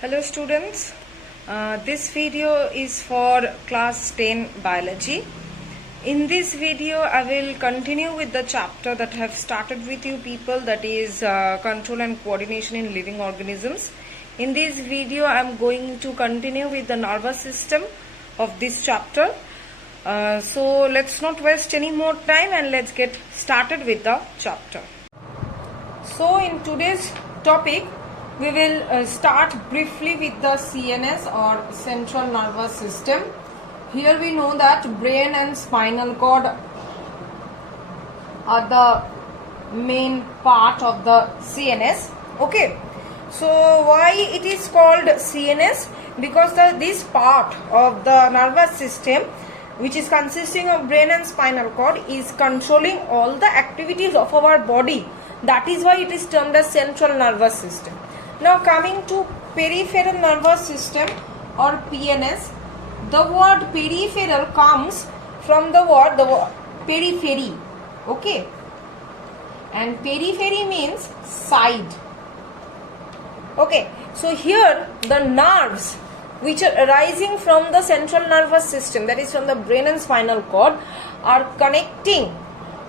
Hello students, this video is for class 10 biology. In this video I will continue with the chapter that I have started with you people, that is control and coordination in living organisms. In this video I am going to continue with the nervous system of this chapter. So let's not waste any more time and let's get started with the chapter. So in today's topic we will start briefly with the CNS or central nervous system. Here we know that brain and spinal cord are the main part of the CNS. Okay, so why it is called CNS? Because this part of the nervous system, which is consisting of brain and spinal cord, is controlling all the activities of our body. That is why it is termed as central nervous system. Now coming to peripheral nervous system or PNS, the word peripheral comes from the word periphery. Okay, and periphery means side. Okay, so here the nerves which are arising from the central nervous system, that is from the brain and spinal cord, are connecting,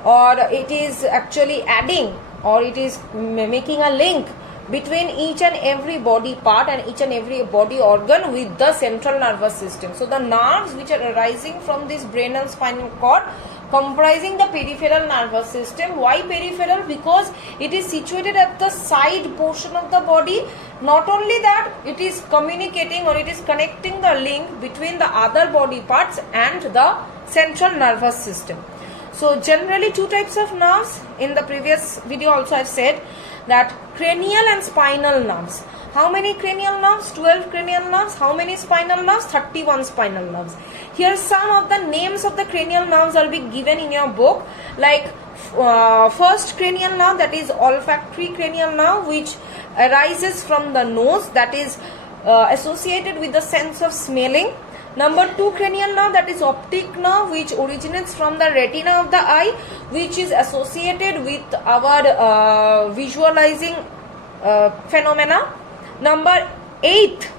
or it is actually adding, or it is making a link between each and every body part and each and every body organ with the central nervous system. So the nerves which are arising from this brain and spinal cord comprising the peripheral nervous system. Why peripheral? Because it is situated at the side portion of the body. Not only that, it is communicating, or it is connecting the link between the other body parts and the central nervous system. So generally two types of nerves. In the previous video also I have said that cranial and spinal nerves. How many cranial nerves? 12 cranial nerves. How many spinal nerves? 31 spinal nerves. Here some of the names of the cranial nerves will be given in your book, like first cranial nerve, that is olfactory cranial nerve, which arises from the nose, that is associated with the sense of smelling. Number 2 cranial nerve, that is optic nerve, which originates from the retina of the eye, which is associated with our visualizing phenomena. Number 8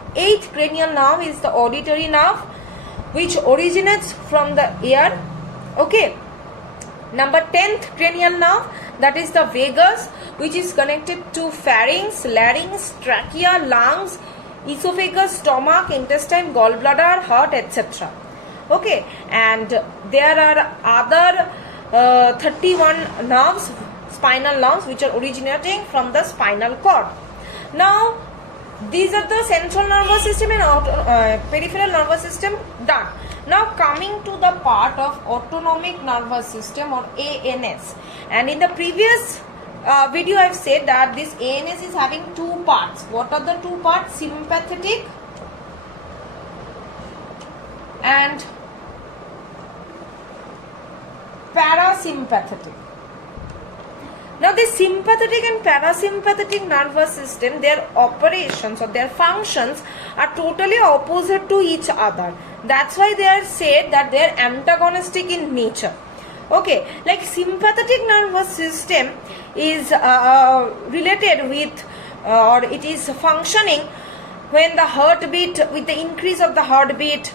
cranial nerve is the auditory nerve, which originates from the ear. Okay. Number 10th cranial nerve, that is the vagus, which is connected to pharynx, larynx, trachea, lungs, esophagus, stomach, intestine, gallbladder, heart, etc. Okay, and there are other 31 nerves, spinal nerves, which are originating from the spinal cord. Now these are the central nervous system and peripheral nervous system done. Now coming to the part of autonomic nervous system or ANS, and in the previous video I have said that this ANS is having two parts. What are the two parts? Sympathetic and parasympathetic. Now this sympathetic and parasympathetic nervous system, their operations or their functions are totally opposite to each other. That's why they are said that they are antagonistic in nature. Okay, like sympathetic nervous system is related with or it is functioning when the heartbeat, with the increase of the heartbeat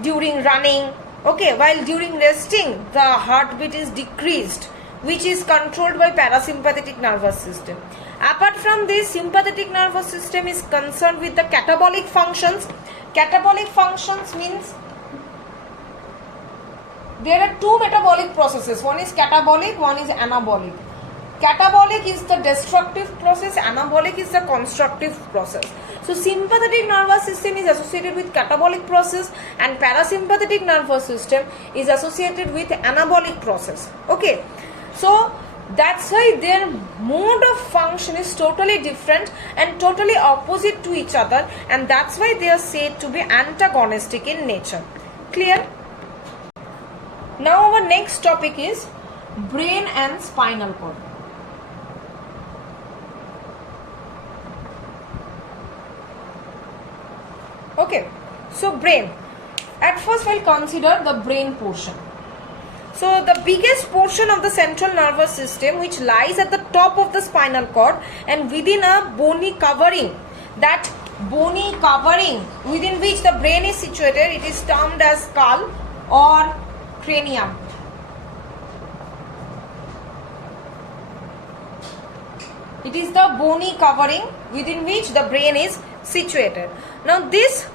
during running. Okay, while during resting the heartbeat is decreased, which is controlled by parasympathetic nervous system. Apart from this, sympathetic nervous system is concerned with the catabolic functions. Catabolic functions means there are two metabolic processes. One is catabolic, one is anabolic. Catabolic is the destructive process, anabolic is the constructive process. So sympathetic nervous system is associated with catabolic process and parasympathetic nervous system is associated with anabolic process. Okay, so that's why their mode of function is totally different and totally opposite to each other, and that's why they are said to be antagonistic in nature. Clear? Now our next topic is brain and spinal cord. Okay, so brain. At first we'll consider the brain portion. So the biggest portion of the central nervous system, which lies at the top of the spinal cord and within a bony covering that bony covering within which the brain is situated, it is termed as skull or cranium. It is the bony covering within which the brain is situated. Now this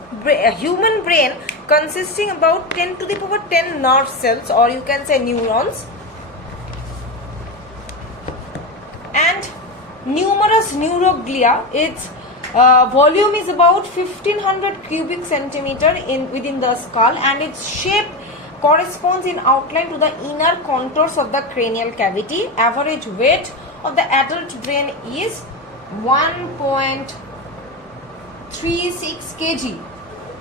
human brain consisting about 10 to the power 10 nerve cells, or you can say neurons, and numerous neuroglia. Its volume is about 1500 cubic centimeter within the skull, and its shape corresponds in outline to the inner contours of the cranial cavity. Average weight of the adult brain is 1.36 kg.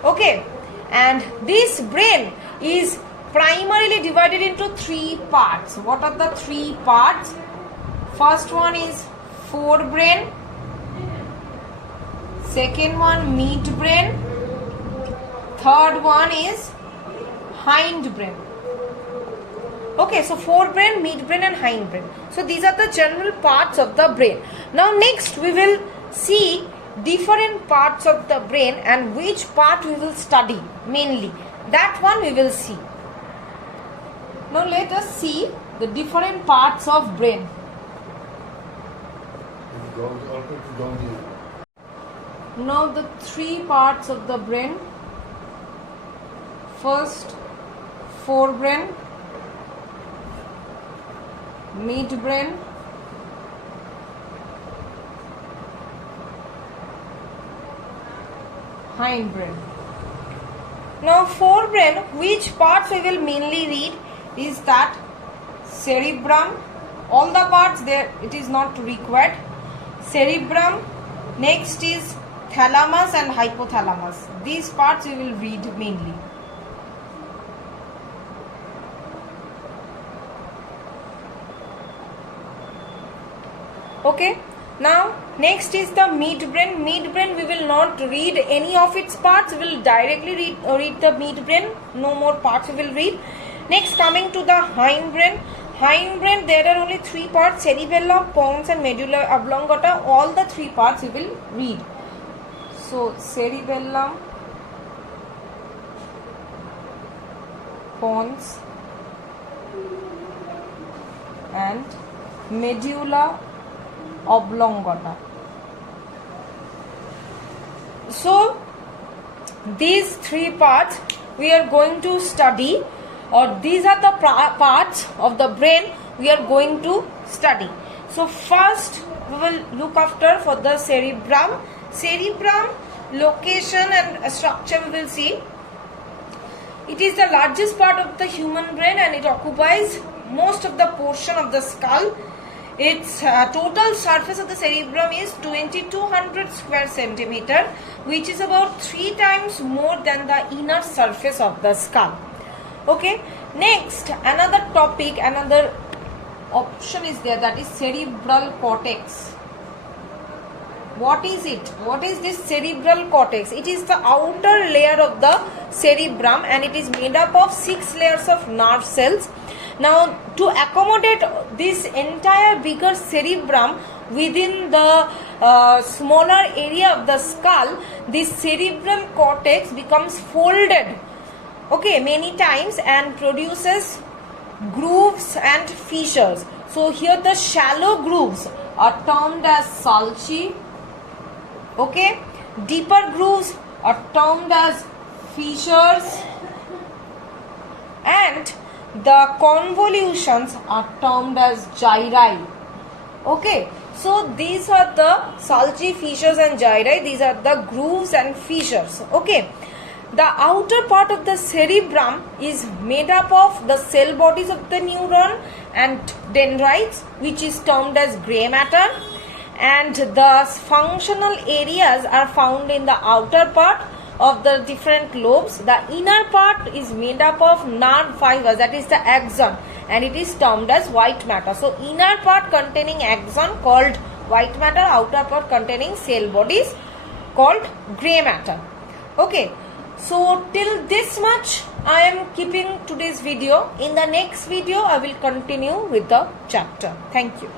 Okay, and this brain is primarily divided into three parts. What are the three parts? First one is forebrain, second one midbrain, third one is hindbrain. Okay, so forebrain, midbrain and hindbrain. So these are the general parts of the brain. Now next we will see different parts of the brain and which part we will study mainly. That one we will see. Now let us see the different parts of brain. Now the three parts of the brain. First, forebrain, midbrain, hindbrain. Now forebrain, which parts we will mainly read is that cerebrum, all the parts there, it is not required. Cerebrum, next is thalamus and hypothalamus. These parts we will read mainly. Okay, now next is the midbrain. Midbrain we will not read any of its parts. We will directly read the midbrain. No more parts we will read. Next, coming to the hindbrain. Hindbrain, there are only three parts: cerebellum, pons and medulla oblongata. All the three parts we will read. So cerebellum, pons and medulla oblongata. So these three parts we are going to study, or these are the parts of the brain we are going to study. So first we will look after for the cerebrum. Cerebrum location and structure we will see. It is the largest part of the human brain and it occupies most of the portion of the skull. Its total surface of the cerebrum is 2200 square centimeter, which is about 3 times more than the inner surface of the skull. Okay, next another topic, another option is there, that is cerebral cortex. What is it? What is this cerebral cortex? It is the outer layer of the cerebrum and it is made up of 6 layers of nerve cells. Now, to accommodate this entire bigger cerebrum within the smaller area of the skull, this cerebral cortex becomes folded, okay, many times and produces grooves and fissures. So here the shallow grooves are termed as sulci, okay, deeper grooves are termed as fissures, and the convolutions are termed as gyri. Okay, so these are the sulci, fissures and gyri. These are the grooves and fissures. Okay, the outer part of the cerebrum is made up of the cell bodies of the neuron and dendrites, which is termed as gray matter, and the functional areas are found in the outer part of the different lobes. The inner part is made up of nerve fibers, that is the axon, and it is termed as white matter. So inner part containing axon called white matter, outer part containing cell bodies called gray matter. Okay, so till this much I am keeping today's video. In the next video I will continue with the chapter. Thank you.